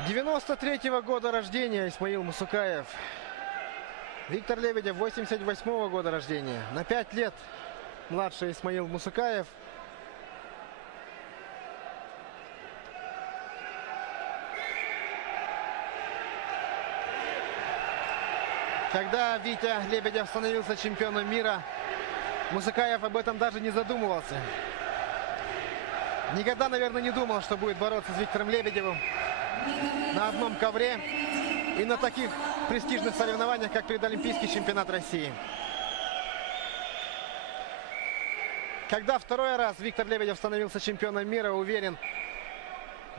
93-го года рождения Исмаил Мусукаев. Виктор Лебедев 88-го года рождения. На 5 лет младше Исмаил Мусукаев. Когда Витя Лебедев становился чемпионом мира, Мусукаев об этом даже не задумывался. Никогда, наверное, не думал, что будет бороться с Виктором Лебедевым на одном ковре и на таких престижных соревнованиях, как предолимпийский чемпионат России. Когда второй раз Виктор Лебедев становился чемпионом мира, уверен,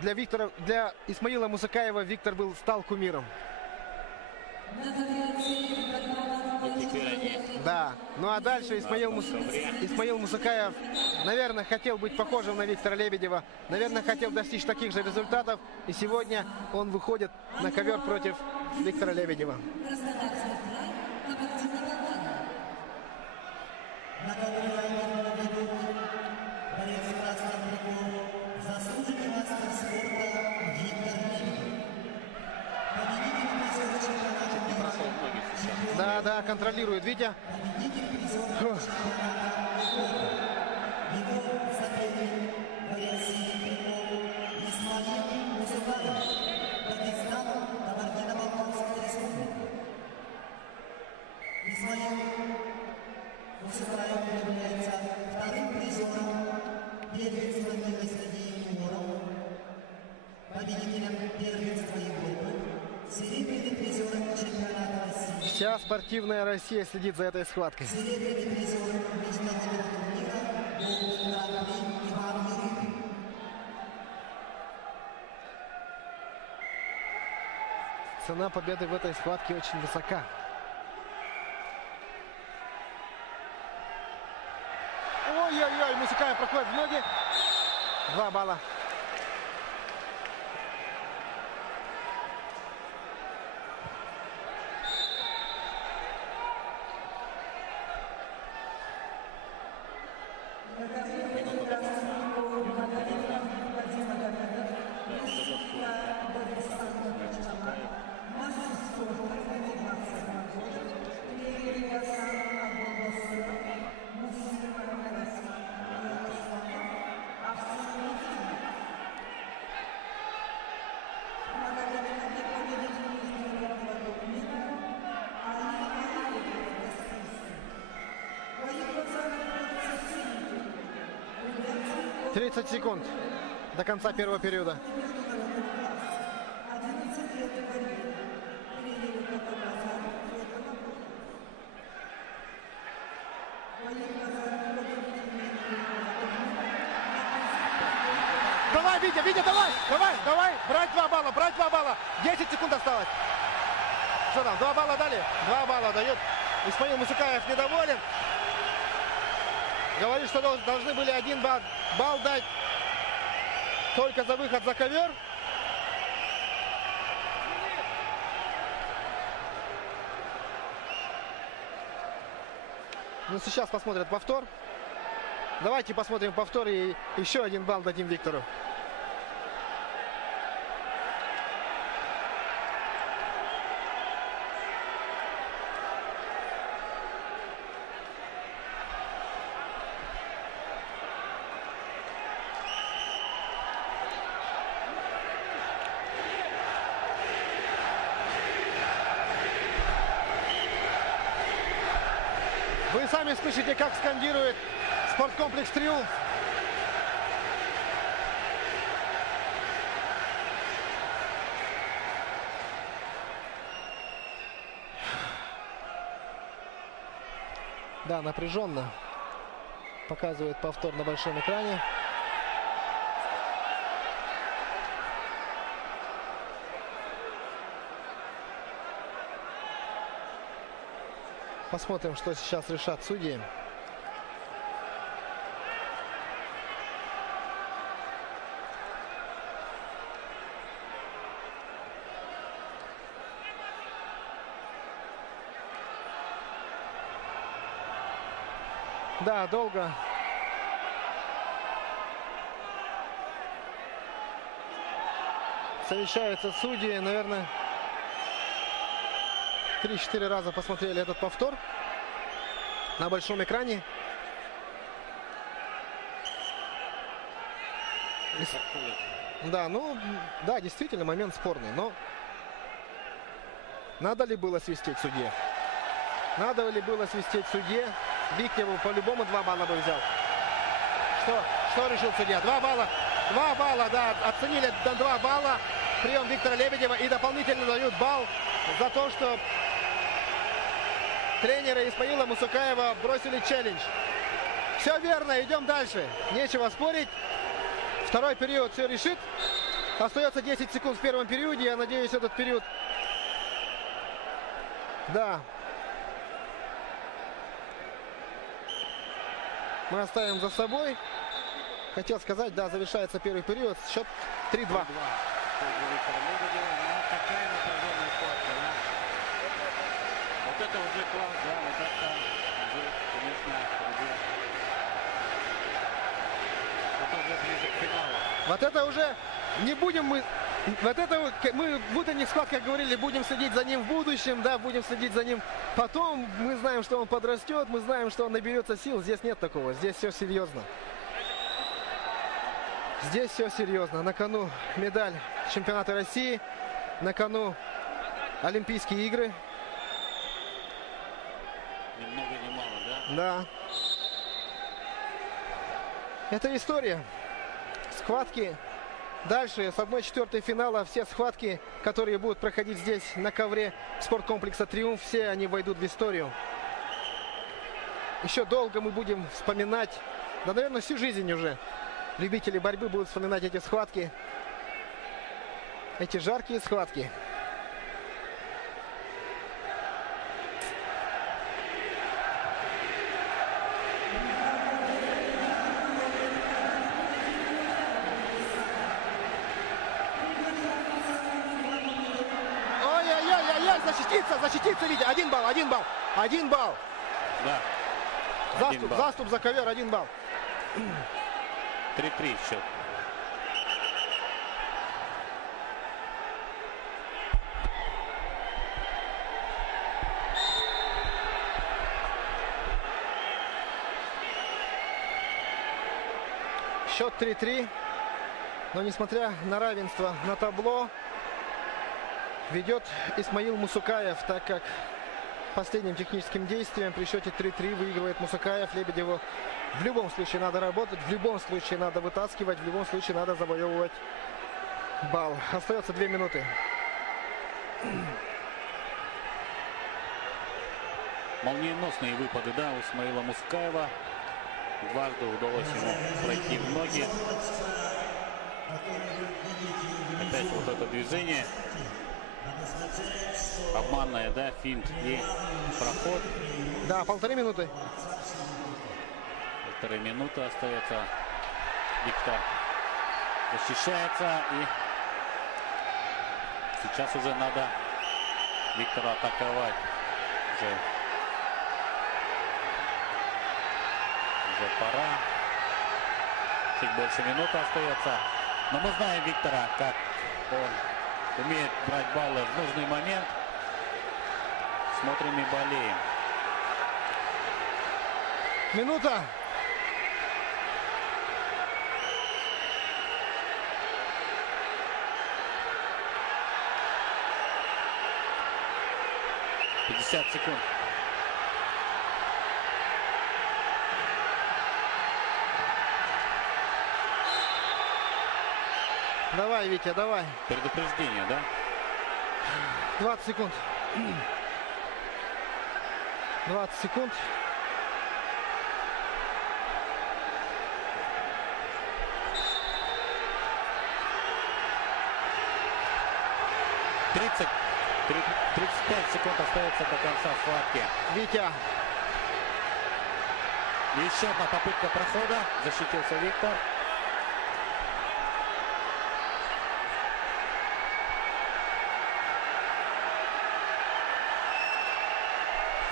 для Исмаила Мусукаева Виктор стал кумиром. Да, ну а дальше Исмаил Мусукаев, наверное, хотел быть похожим на Виктора Лебедева, наверное, хотел достичь таких же результатов, и сегодня он выходит на ковер против Виктора Лебедева. Да, контролирует Витя. Вся спортивная Россия следит за этой схваткой. Цена победы в этой схватке очень высока. Ой-ой-ой, Мусукаев проходит в ноги. 2 балла. «30 секунд до конца первого периода». Давай, Витя, давай, брать 2 балла, 10 секунд осталось. Что там, 2 балла дали? 2 балла дают. Исмаил Мусукаев недоволен. Говорит, что должны были 1 балл дать только за выход за ковер. Ну, сейчас посмотрят повтор. Давайте посмотрим повтор и еще 1 балл дадим Виктору. Вы сами слышите, как скандирует спорткомплекс «Триумф». Да, напряженно. Показывает повтор на большом экране. Посмотрим, что сейчас решат судьи. Да, долго. Совещаются судьи. Наверное, 3-4 раза посмотрели этот повтор на большом экране. Да, ну, да, действительно, момент спорный. Но надо ли было свистеть судье? Надо ли было свистеть судье? Виктеву по-любому 2 балла бы взял. Что решил судья? 2 балла. 2 балла, да, оценили до 2 балла прием Виктора Лебедева и дополнительно дают балл за то, что тренеры Исмаила Мусукаева бросили челлендж. Все верно, идем дальше. Нечего спорить. Второй период все решит. Остается 10 секунд в первом периоде. Я надеюсь, этот период... Да. Мы оставим за собой. Хотел сказать, да, завершается первый период. Счет 3-2. Вот это уже класс, да, вот это уже, конечно, это уже ближе к финалу. Вот это уже не будем мы... Вот это мы в утренних схватках говорили, будем следить за ним в будущем, да, будем следить за ним потом. Мы знаем, что он подрастет, мы знаем, что он наберется сил. Здесь нет такого, здесь все серьезно. Здесь все серьезно. На кону медаль чемпионата России, на кону Олимпийские игры. Ни много ни мало, да? Да. Это история. Схватки. Дальше с 1/4 финала все схватки, которые будут проходить здесь на ковре спорткомплекса «Триумф», все они войдут в историю. Еще долго мы будем вспоминать, да, наверное, всю жизнь уже любители борьбы будут вспоминать эти схватки, эти жаркие схватки. Защититься, Витя. 1 балл, 1 балл, 1 балл. Да. Заступ за ковер, 1 балл. 3-3 счет. Счет 3-3. Но несмотря на равенство на табло, ведет Исмаил Мусукаев, так как последним техническим действием при счете 3-3 выигрывает Мусукаев. Лебедеву в любом случае надо работать, в любом случае надо вытаскивать, в любом случае надо завоевывать балл. Остается 2 минуты. Молниеносные выпады, да, у Исмаила Мусукаева. Дважды удалось ему пройти в ноги. Опять вот это движение. Обманная, да, финт и проход. Да, 1,5 минуты. 1,5 минуты остается. Виктор защищается. И сейчас уже надо Виктору атаковать. Уже пора. Чуть больше минуты остается. Но мы знаем Виктора, как он умеет брать баллы в нужный момент. Смотрим и болеем. Минута. «50 секунд». Давай, Витя, давай. Предупреждение, да? 20 секунд. 20 секунд. «35 секунд остается до конца схватки». Витя. Еще одна попытка прохода. Защитился Виктор. —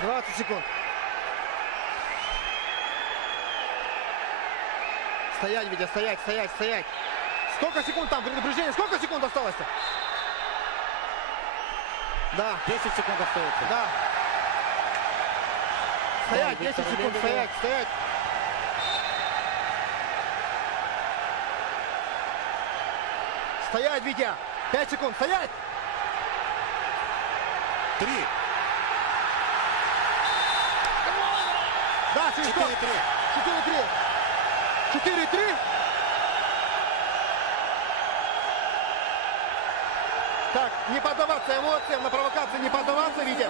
20 секунд. Стоять, Витя, стоять, стоять, стоять. Сколько секунд там предупреждение? Сколько секунд осталось-то? Да, 10 секунд остается. да. Стоять, Да, 10 Виктор секунд, Лебедев. стоять, стоять. Стоять, Витя. 5 секунд, стоять. 3, Да, свисток. 4-3. 4-3. 4-3. Так, не поддаваться эмоциям, на провокации не поддаваться, Витя.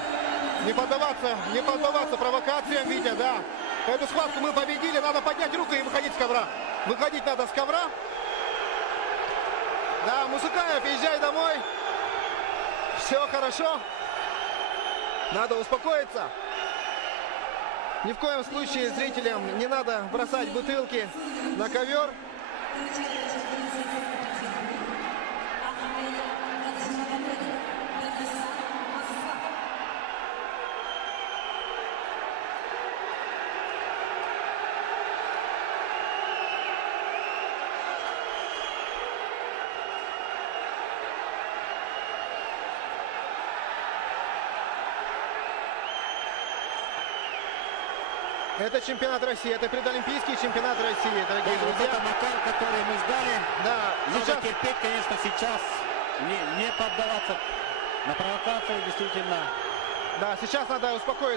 Не поддаваться провокациям, Витя, да. Эту схватку мы победили, надо поднять руку и выходить с ковра. Выходить надо с ковра. Да, Мусукаев, езжай домой. Все хорошо. Надо успокоиться. Ни в коем случае зрителям не надо бросать бутылки на ковер. Это чемпионат России, это предолимпийский чемпионат России, дорогие Вот друзья. это накал, который мы ждали. Да, Надо сейчас, терпеть, конечно, сейчас. Не поддаваться на провокации, действительно. да, сейчас надо успокоиться.